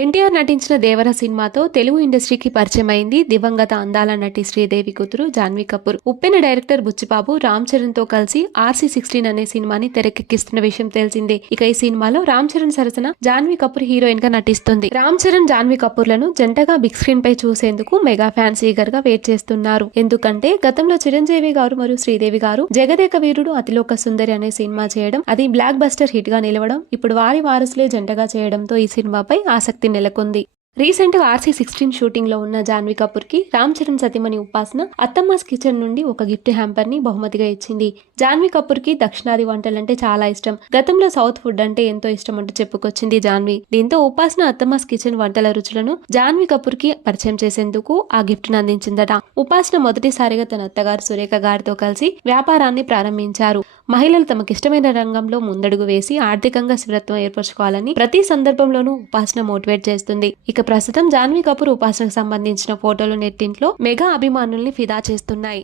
ఎన్టీఆర్ నటించిన దేవర సినిమాతో తెలుగు ఇండస్ట్రీకి పరిచయం అయింది దివంగత అందాల నటి శ్రీదేవి కూతురు జాన్వీ కపూర్. ఉప్పెన డైరెక్టర్ బుచ్చిబాబు రామ్ చరణ్తో కలిసి ఆర్సీ సిక్స్టీన్ అనే సినిమాని తెరకెక్కిస్తున్న విషయం తెలిసిందే. ఇక ఈ సినిమాలో రామ్ చరణ్ సరసన జాన్వీ కపూర్ హీరోయిన్గా నటిస్తుంది. రామ్ చరణ్ జాన్వీ కపూర్లను జంటగా బిగ్ స్క్రీన్ పై చూసేందుకు మెగా ఫ్యాన్స్ ఈగర్గా వెయిట్ చేస్తున్నారు. ఎందుకంటే గతంలో చిరంజీవి గారు మరియు శ్రీదేవి గారు జగదేక వీరుడు అతిలోక సుందరి అనే సినిమా చేయడం అది బ్లాక్ బస్టర్ హిట్గా నిలవడం ఇప్పుడు వారి వారసులే జంటగా చేయడంతో ఈ సినిమాపై ఆసక్తి నెలకొంది. రీసెంట్గా ఆర్సీ సిక్స్టీన్ షూటింగ్లో ఉన్న జాన్వీ కపూర్కి రామ్ చరణ్ సతీమణి ఉపాసన అత్తమ్మాస్ కిచెన్ నుండి ఒక గిఫ్ట్ హ్యాంపర్ని బహుమతిగా ఇచ్చింది. జాన్వీ కపూర్కి దక్షిణాది వంటలంటే చాలా ఇష్టం. గతంలో సౌత్ ఫుడ్ అంటే ఎంతో ఇష్టం అంటూ చెప్పుకొచ్చింది జాన్వీ. దీంతో ఉపాసన అత్తమ్మాస్ కిచెన్ వంటల రుచులను జాన్వీ కపూర్కి పరిచయం చేసేందుకు ఆ గిఫ్ట్ని అందించిందట. ఉపాసన మొదటిసారిగా తన అత్తగారు సురేఖ గారితో కలిసి వ్యాపారాన్ని ప్రారంభించారు. మహిళలు తమకిష్టమైన రంగంలో ముందడుగు వేసి ఆర్థికంగా స్థిరత్వం ఏర్పరచుకోవాలని ప్రతి సందర్భంలోనూ ఉపాసన మోటివేట్ చేస్తుంది. ఇక ప్రస్తుతం జాన్వీ కపూర్ ఉపాసనకు సంబంధించిన ఫోటోలు నెట్టింట్లో మెగా అభిమానుల్ని ఫిదా చేస్తున్నాయి.